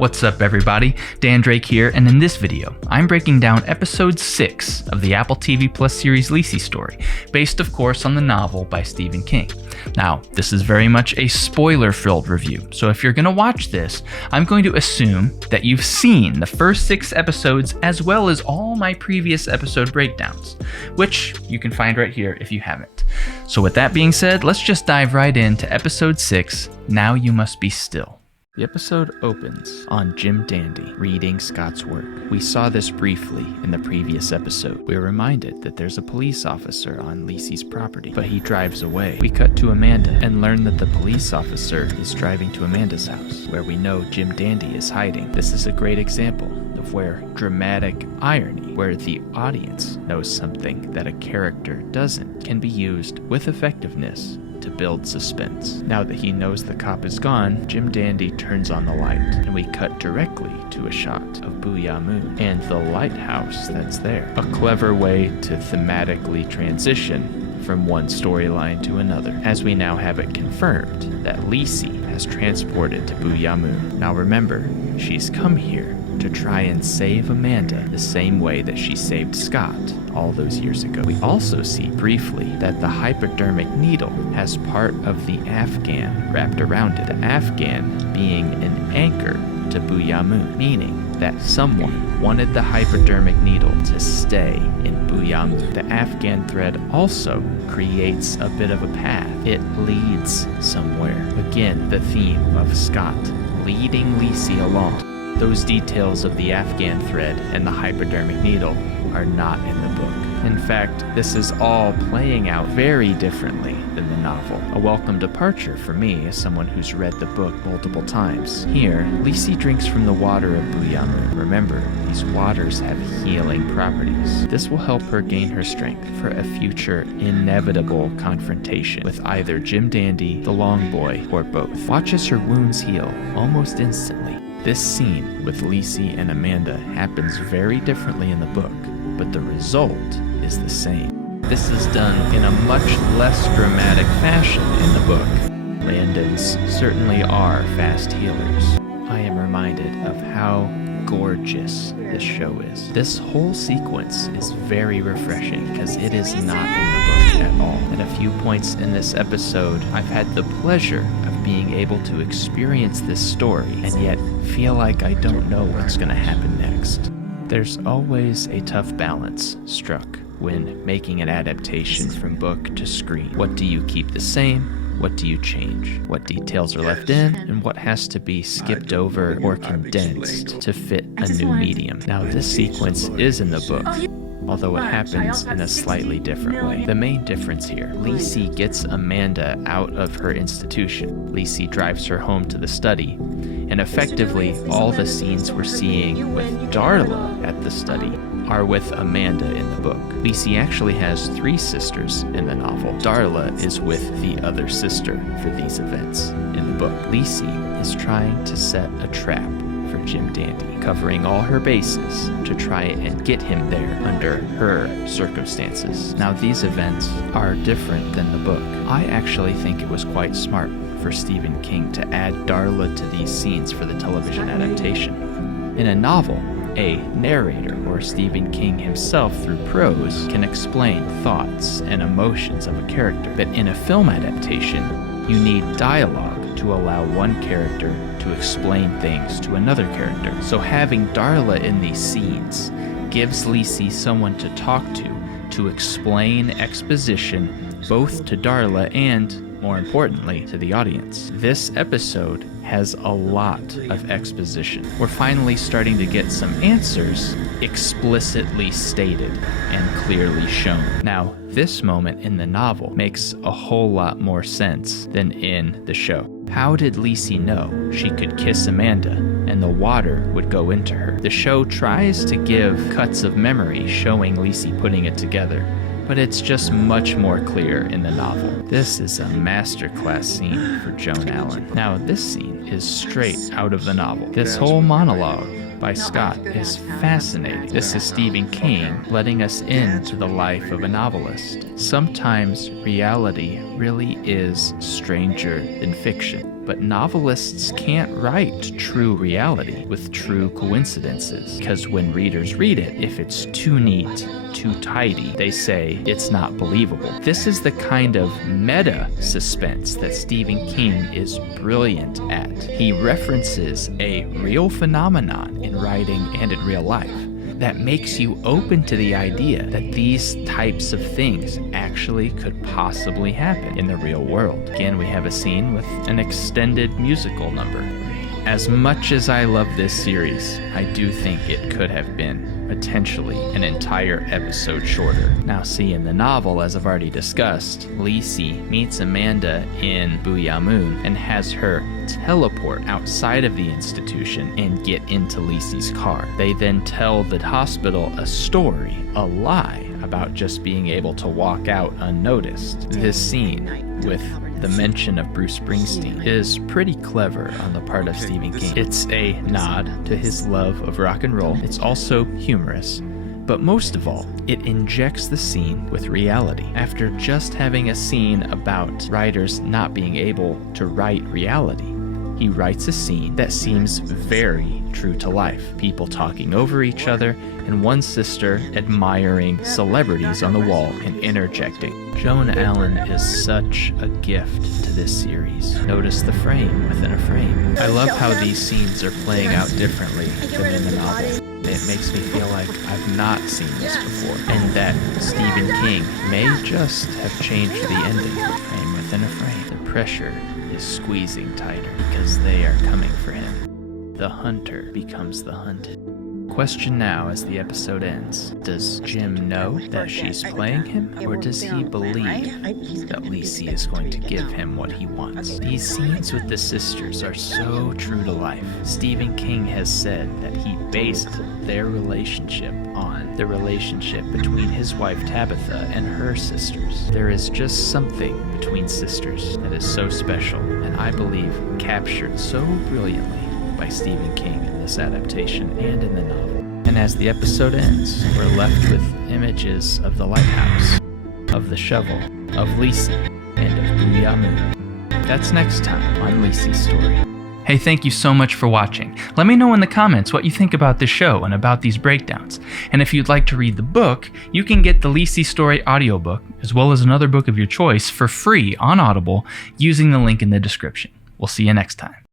What's up everybody, Dan Drake here, and in this video, I'm breaking down episode 6 of the Apple TV Plus series Lisey's story, based of course on the novel by Stephen King. Now, this is very much a spoiler-filled review, so if you're going to watch this, I'm going to assume that you've seen the first 6 episodes as well as all my previous episode breakdowns, which you can find right here if you haven't. So with that being said, let's just dive right into episode 6, Now You Must Be Still. The episode opens on Jim Dandy reading Scott's work. We saw this briefly in the previous episode. We're reminded that there's a police officer on Lisey's property, but he drives away. We cut to Amanda and learn that the police officer is driving to Amanda's house, where we know Jim Dandy is hiding. This is a great example of where dramatic irony, where the audience knows something that a character doesn't, can be used with effectiveness to build suspense. Now that he knows the cop is gone, Jim Dandy turns on the light, and we cut directly to a shot of Booyah Moon and the lighthouse that's there. A clever way to thematically transition from one storyline to another, as we now have it confirmed that Lisey has transported to Booyah Moon. Now remember, she's come here to try and save Amanda the same way that she saved Scott all those years ago. We also see briefly that the hypodermic needle has part of the Afghan wrapped around it, the Afghan being an anchor to Booyah Moon, meaning that someone wanted the hypodermic needle to stay in Booyah Moon. The Afghan thread also creates a bit of a path. It leads somewhere. Again, the theme of Scott leading Lisey along. Those details of the Afghan thread and the hypodermic needle are not in the book. In fact, this is all playing out very differently than the novel. A welcome departure for me as someone who's read the book multiple times. Here, Lisey drinks from the water of Booyah Moon. Remember, these waters have healing properties. This will help her gain her strength for a future inevitable confrontation with either Jim Dandy, the Long Boy, or both. Watch as her wounds heal almost instantly. This scene with Lisey and Amanda happens very differently in the book, but the result is the same. This is done in a much less dramatic fashion in the book. Langdons certainly are fast healers. I am reminded of how gorgeous this show is. This whole sequence is very refreshing because it is not in the book at all. At a few points in this episode, I've had the pleasure of being able to experience this story and yet feel like I don't know what's going to happen next. There's always a tough balance struck when making an adaptation from book to screen. What do you keep the same? What do you change? What details are left in, and what has to be skipped over or condensed to fit a new medium? Now, this sequence is in the book, although it happens in a slightly different way. The main difference here, Lisey gets Amanda out of her institution. Lisey drives her home to the study, and effectively all the scenes we're seeing with Darla at the study are with Amanda in the book. Lisey actually has 3 sisters in the novel. Darla is with the other sister for these events in the book. Lisey is trying to set a trap for Jim Dandy, covering all her bases to try and get him there under her circumstances. Now, these events are different than the book. I actually think it was quite smart for Stephen King to add Darla to these scenes for the television adaptation. In a novel, a narrator, or Stephen King himself through prose, can explain thoughts and emotions of a character. But in a film adaptation, you need dialogue to allow one character to explain things to another character. So having Darla in these scenes gives Lisey someone to talk to explain exposition both to Darla and, more importantly, to the audience. This episode has a lot of exposition. We're finally starting to get some answers explicitly stated and clearly shown. Now, this moment in the novel makes a whole lot more sense than in the show. How did Lisey know she could kiss Amanda and the water would go into her? The show tries to give cuts of memory showing Lisey putting it together, but it's just much more clear in the novel. This is a masterclass scene for Joan Allen. Now, this scene is straight out of the novel. This whole monologue by Scott is fascinating. This is Stephen King letting us into the life of a novelist. Sometimes reality really is stranger than fiction. But novelists can't write true reality with true coincidences, because when readers read it, if it's too neat, too tidy, they say it's not believable. This is the kind of meta suspense that Stephen King is brilliant at. He references a real phenomenon in writing and in real life that makes you open to the idea that these types of things actually could possibly happen in the real world. Again, we have a scene with an extended musical number. As much as I love this series, I do think it could have been potentially an entire episode shorter. Now see, in the novel, as I've already discussed, Lisey meets Amanda in Wieneman and has her teleport outside of the institution and get into Lisey's car. They then tell the hospital a story, a lie, about just being able to walk out unnoticed. This scene, with the mention of Bruce Springsteen, is pretty clever on the part of Stephen King. It's a nod to his love of rock and roll. It's also humorous. But most of all, it injects the scene with reality. After just having a scene about writers not being able to write reality, he writes a scene that seems very true to life. People talking over each other, and one sister admiring celebrities on the wall and interjecting. Joan Allen is such a gift to this series. Notice the frame within a frame. I love how these scenes are playing out differently than in the novel. It makes me feel like I've not seen this before, and that Stephen King may just have changed the ending. Frame within a frame. The pressure is squeezing tighter because they are coming for him. The hunter becomes the hunted. Question now as the episode ends. Does Jim know that she's playing him, or does he believe that Lisey is going to give him what he wants? These scenes with the sisters are so true to life. Stephen King has said that he based their relationship on the relationship between his wife Tabitha and her sisters. There is just something between sisters that is so special, and I believe captured so brilliantly by Stephen King in this adaptation and in the novel. And as the episode ends, we're left with images of the lighthouse, of the shovel, of Lisey, and of Wieneman. That's next time on Lisey's Story. Hey, thank you so much for watching. Let me know in the comments what you think about the show and about these breakdowns. And if you'd like to read the book, you can get the Lisey Story audiobook, as well as another book of your choice, for free on Audible using the link in the description. We'll see you next time.